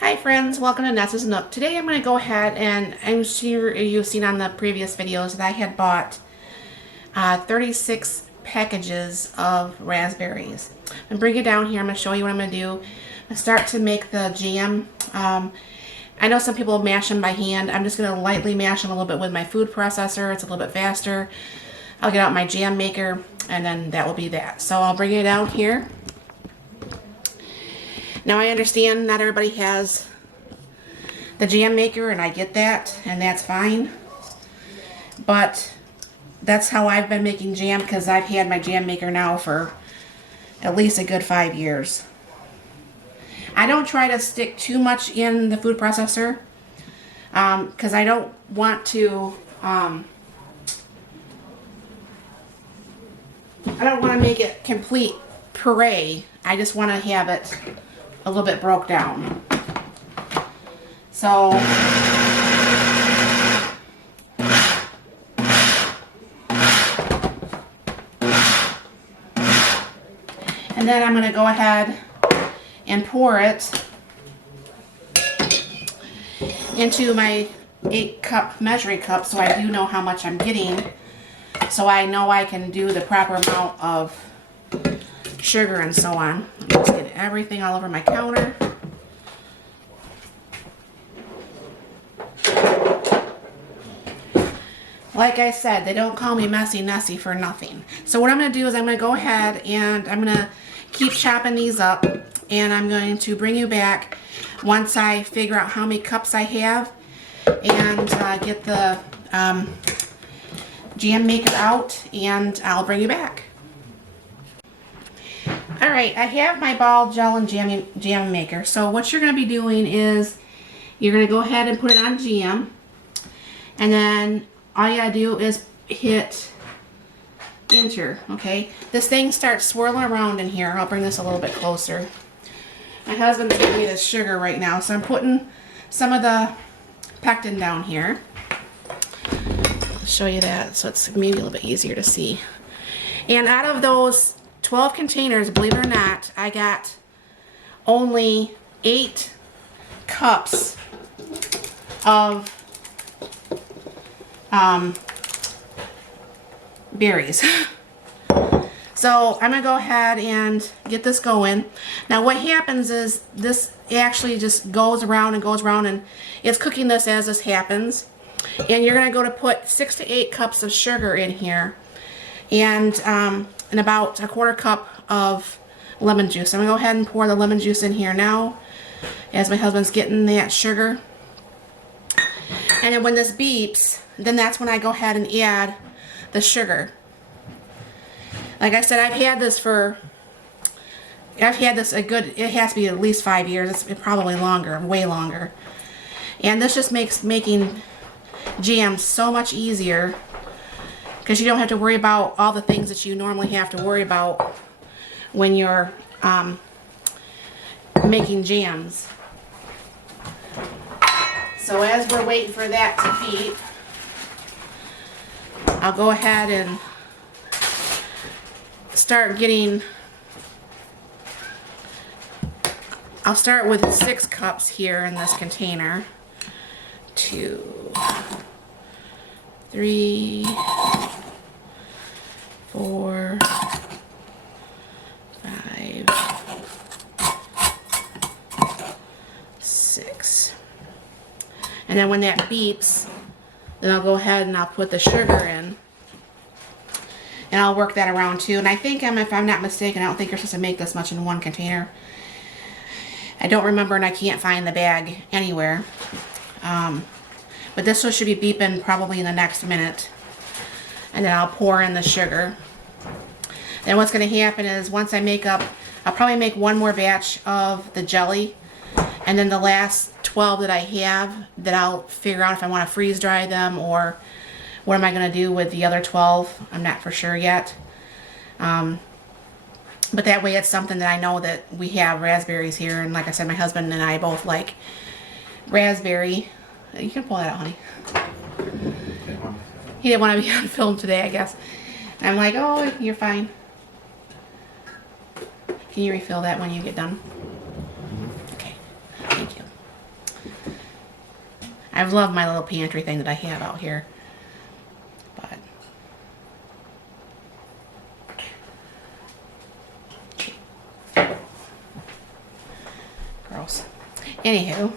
Hi friends, welcome to Nessa's Nook. Today I'm going to go ahead and I'm sure you've seen on the previous videos that I had bought 36 packages of raspberries. I'm going to bring it down here. I'm going to show you what I'm going to do. I'm going to start to make the jam. I know some people mash them by hand. I'm just going to lightly mash them a little bit with my food processor. It's a little bit faster. I'll get out my jam maker and then that will be that. So I'll bring it down here. Now I understand not everybody has the jam maker, and I get that, and that's fine. But that's how I've been making jam, because I've had my jam maker now for at least a good 5 years. I don't try to stick too much in the food processor because I don't want to make it complete puree. I just want to have it a little bit broke down. So and then I'm going to go ahead and pour it into my 8-cup measuring cup, so I do know how much I'm getting, so I know I can do the proper amount of sugar and so on. Just get everything all over my counter. Like I said, they don't call me Messy Nessie for nothing. So what I'm going to do is I'm going to go ahead and I'm going to keep chopping these up, and I'm going to bring you back once I figure out how many cups I have and get the jam maker out, and I'll bring you back. Alright, I have my ball, gel, and jam maker. So what you're going to be doing is you're going to go ahead and put it on jam, and then all you got to do is hit enter, okay? This thing starts swirling around in here. I'll bring this a little bit closer. My husband's giving me this sugar right now, so I'm putting some of the pectin down here. I'll show you that so it's maybe a little bit easier to see. And out of those 12 containers, believe it or not, I got only 8 cups of berries. So I'm gonna go ahead and get this going. Now what happens is this actually just goes around and goes around, and it's cooking this as this happens. And you're gonna go to put 6 to 8 cups of sugar in here, and about a 1/4 cup of lemon juice. I'm gonna go ahead and pour the lemon juice in here now as my husband's getting that sugar. And then when this beeps, then that's when I go ahead and add the sugar. Like I said, I've had this a good, it has to be at least 5 years. It's probably longer, way longer. And this just makes making jam so much easier, because you don't have to worry about all the things that you normally have to worry about when you're making jams. So as we're waiting for that to beep, I'll go ahead and start getting, I'll start with 6 cups here in this container. 2, 3, 4, 5, 6. And then when that beeps, then I'll go ahead and I'll put the sugar in. And I'll work that around too. And I think, if I'm not mistaken, I don't think you're supposed to make this much in one container. I don't remember, and I can't find the bag anywhere. But this one should be beeping probably in the next minute. And then I'll pour in the sugar. Then what's going to happen is once I make up, I'll probably make one more batch of the jelly. And then the last 12 that I have, that I'll figure out if I want to freeze dry them or what am I going to do with the other 12. I'm not for sure yet. But that way it's something that I know that we have raspberries here. And like I said, my husband and I both like raspberry. You can pull that out, honey. He didn't want to be on film today, I guess. And I'm like, oh, you're fine. Can you refill that when you get done? Okay, thank you. I've loved my little pantry thing that I have out here. But gross. Anywho,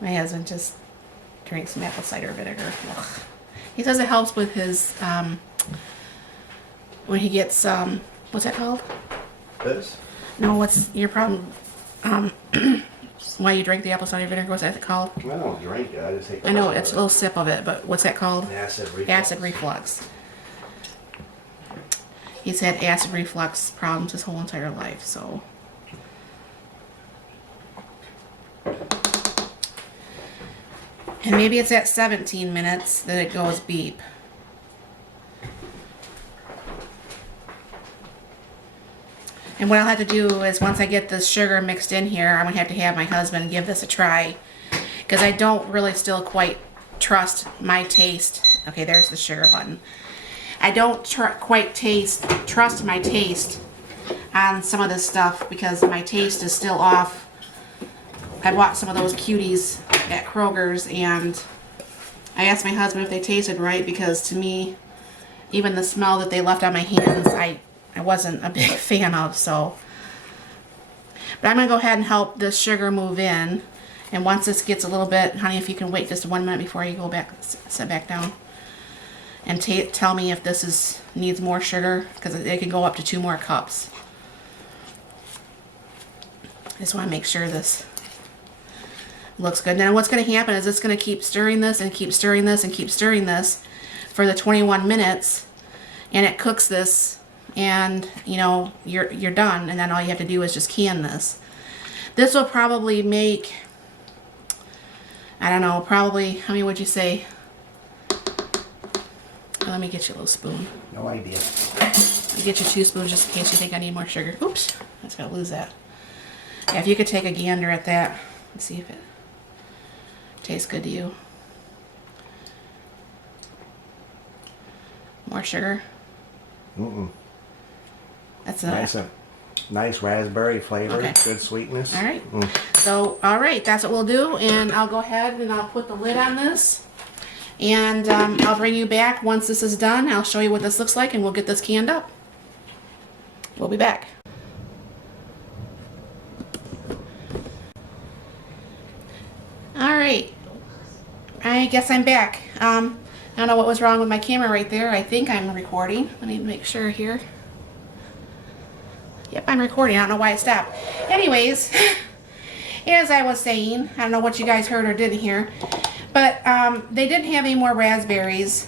my husband just drinks some apple cider vinegar. Ugh. He says it helps with his when he gets what's that called? This? No, what's your problem? Why you drink the apple cider vinegar? What's that called? I don't drink it. I just take. I know it's a little sip of it, but what's that called? Acid reflux. Acid reflux. He's had acid reflux problems his whole entire life, so. And maybe it's at 17 minutes that it goes beep. And what I'll have to do is once I get this sugar mixed in here, I'm going to have my husband give this a try. Because I don't really still quite trust my taste. Okay, there's the sugar button. I don't quite trust my taste on some of this stuff because my taste is still off. I bought some of those cuties at Kroger's and I asked my husband if they tasted right because to me, even the smell that they left on my hands, I wasn't a big fan of, so. But I'm going to go ahead and help this sugar move in. And once this gets a little bit, honey, if you can wait just 1 minute before you go back, sit back down. And tell me if this needs more sugar, because it can go up to 2 more cups. I just want to make sure this looks good. Now what's going to happen is it's going to keep stirring this and keep stirring this and keep stirring this for the 21 minutes. And it cooks this and you know you're done, and then all you have to do is just can this. This will probably make, I don't know, probably, how many would you say? Let me get you a little spoon. No idea. You get your 2 spoons just in case you think I need more sugar. Oops, I was gonna lose that. Yeah, if you could take a gander at that and see if it tastes good to you. More sugar. That's a nice raspberry flavor. Okay. Good sweetness. All right. So, all right, that's what we'll do, and I'll go ahead and I'll put the lid on this, and I'll bring you back once this is done. I'll show you what this looks like, and we'll get this canned up. We'll be back. All right. I guess I'm back. I don't know what was wrong with my camera right there. I think I'm recording. Let me make sure here. Yep, I'm recording. I don't know why it stopped. Anyways, as I was saying, I don't know what you guys heard or didn't hear, but they didn't have any more raspberries,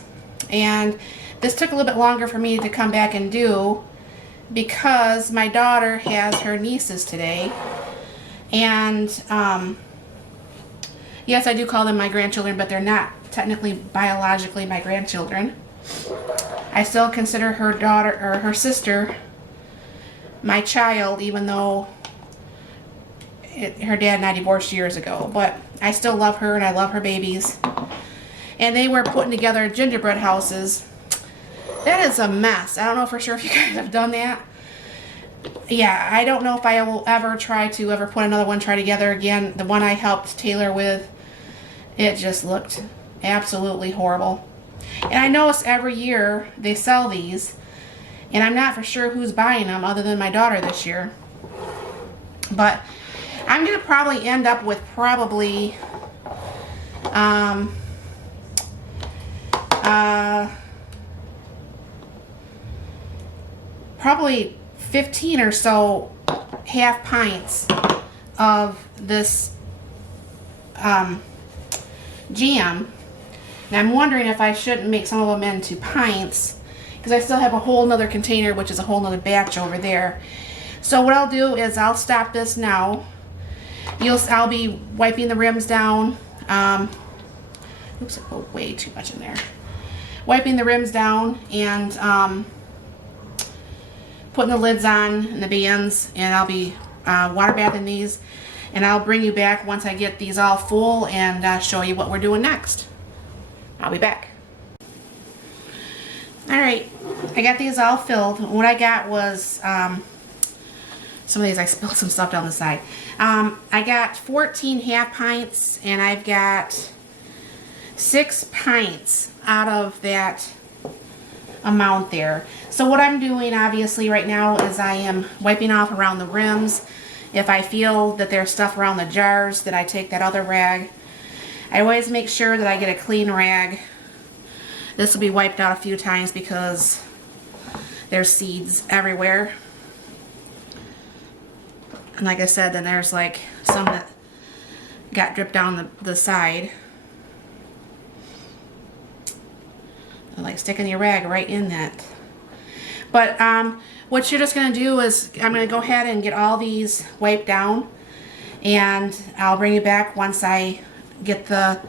and this took a little bit longer for me to come back and do because my daughter has her nieces today, and yes, I do call them my grandchildren, but they're not technically biologically my grandchildren. I still consider her daughter or her sister my child, even though her dad and I divorced years ago. But I still love her and I love her babies. And they were putting together gingerbread houses. That is a mess. I don't know for sure if you guys have done that. Yeah, I don't know if I will ever try to put another one together again. The one I helped Taylor with, it just looked absolutely horrible. And I notice every year they sell these, and I'm not for sure who's buying them other than my daughter this year. But I'm going to probably end up with probably probably 15 or so half pints of this jam. And I'm wondering if I shouldn't make some of them into pints, because I still have a whole nother container, which is a whole nother batch over there. So what I'll do is I'll stop this now. I'll be wiping the rims down. Oops, I put way too much in there. Wiping the rims down and putting the lids on and the bands, and I'll be water bathing these, and I'll bring you back once I get these all full and show you what we're doing next. I'll be back. Alright, I got these all filled. What I got was Some of these I spilled some stuff down the side. I got 14 half pints, and I've got 6 pints out of that amount there. So what I'm doing obviously right now is I am wiping off around the rims. If I feel that there's stuff around the jars, then I take that other rag. I always make sure that I get a clean rag. This will be wiped out a few times because there's seeds everywhere. And like I said, then there's like some that got dripped down the side. Like sticking your rag right in that. But what you're just going to do is I'm going to go ahead and get all these wiped down, and I'll bring you back once I get the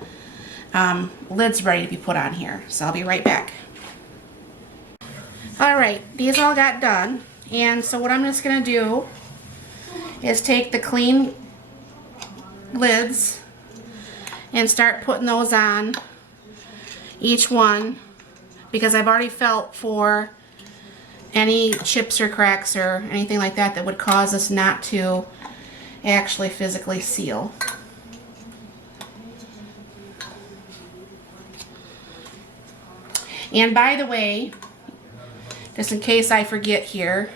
lids ready to be put on here. So I'll be right back. Alright, these all got done, and so what I'm just going to do is take the clean lids and start putting those on each one, because I've already felt for any chips or cracks or anything like that that would cause us not to actually physically seal. And by the way, just in case I forget here,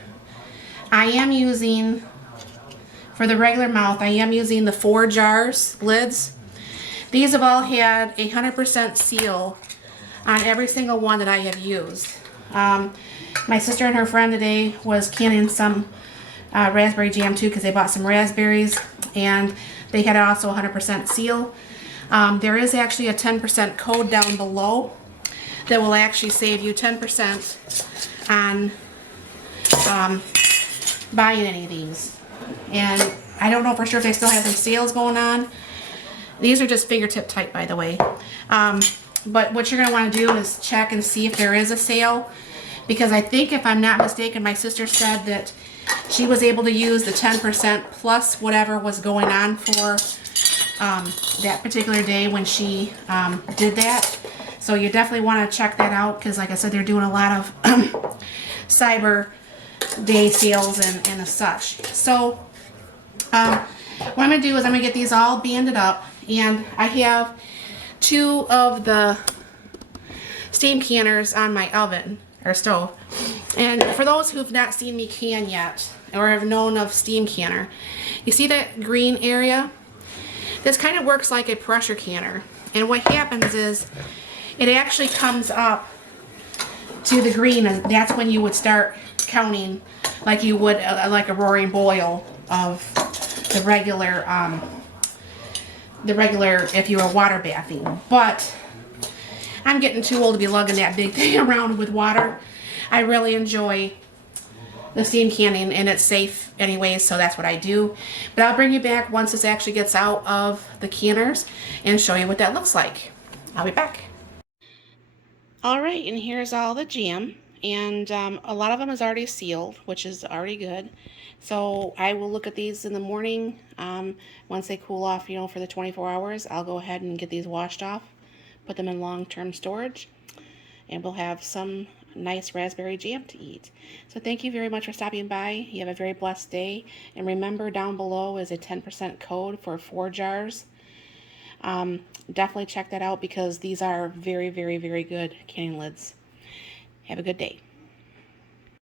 I am using, for the regular mouth, I am using the 4 jars lids. These have all had 100% seal on every single one that I have used. My sister and her friend today was canning some raspberry jam too, because they bought some raspberries and they had also 100% seal. There is actually a 10% code down below that will actually save you 10% on buying any of these. And I don't know for sure if they still have some sales going on. These are just fingertip tight, by the way. But what you're going to want to do is check and see if there is a sale, because I think, if I'm not mistaken, my sister said that she was able to use the 10% plus whatever was going on for that particular day when she did that. So you definitely want to check that out, because like I said, they're doing a lot of Cyber Day sales and such. So what I'm going to do is I'm going to get these all banded up, and I have 2 of the steam canners on my oven or stove. And for those who've not seen me can yet, or have known of steam canner, you see that green area? This kind of works like a pressure canner. And what happens is it actually comes up to the green, and that's when you would start counting like you would like a roaring boil of the regular if you were water bathing. But I'm getting too old to be lugging that big thing around with water. I really enjoy the steam canning, and it's safe anyways, so that's what I do. But I'll bring you back once this actually gets out of the canners and show you what that looks like. I'll be back. Alright, and here's all the jam, and a lot of them is already sealed, which is already good. So I will look at these in the morning. Once they cool off, you know, for the 24 hours, I'll go ahead and get these washed off, put them in long-term storage, and we'll have some nice raspberry jam to eat. So thank you very much for stopping by. You have a very blessed day, and remember, down below is a 10% code for 4 jars. Definitely check that out, because these are very, very, very good canning lids. Have a good day.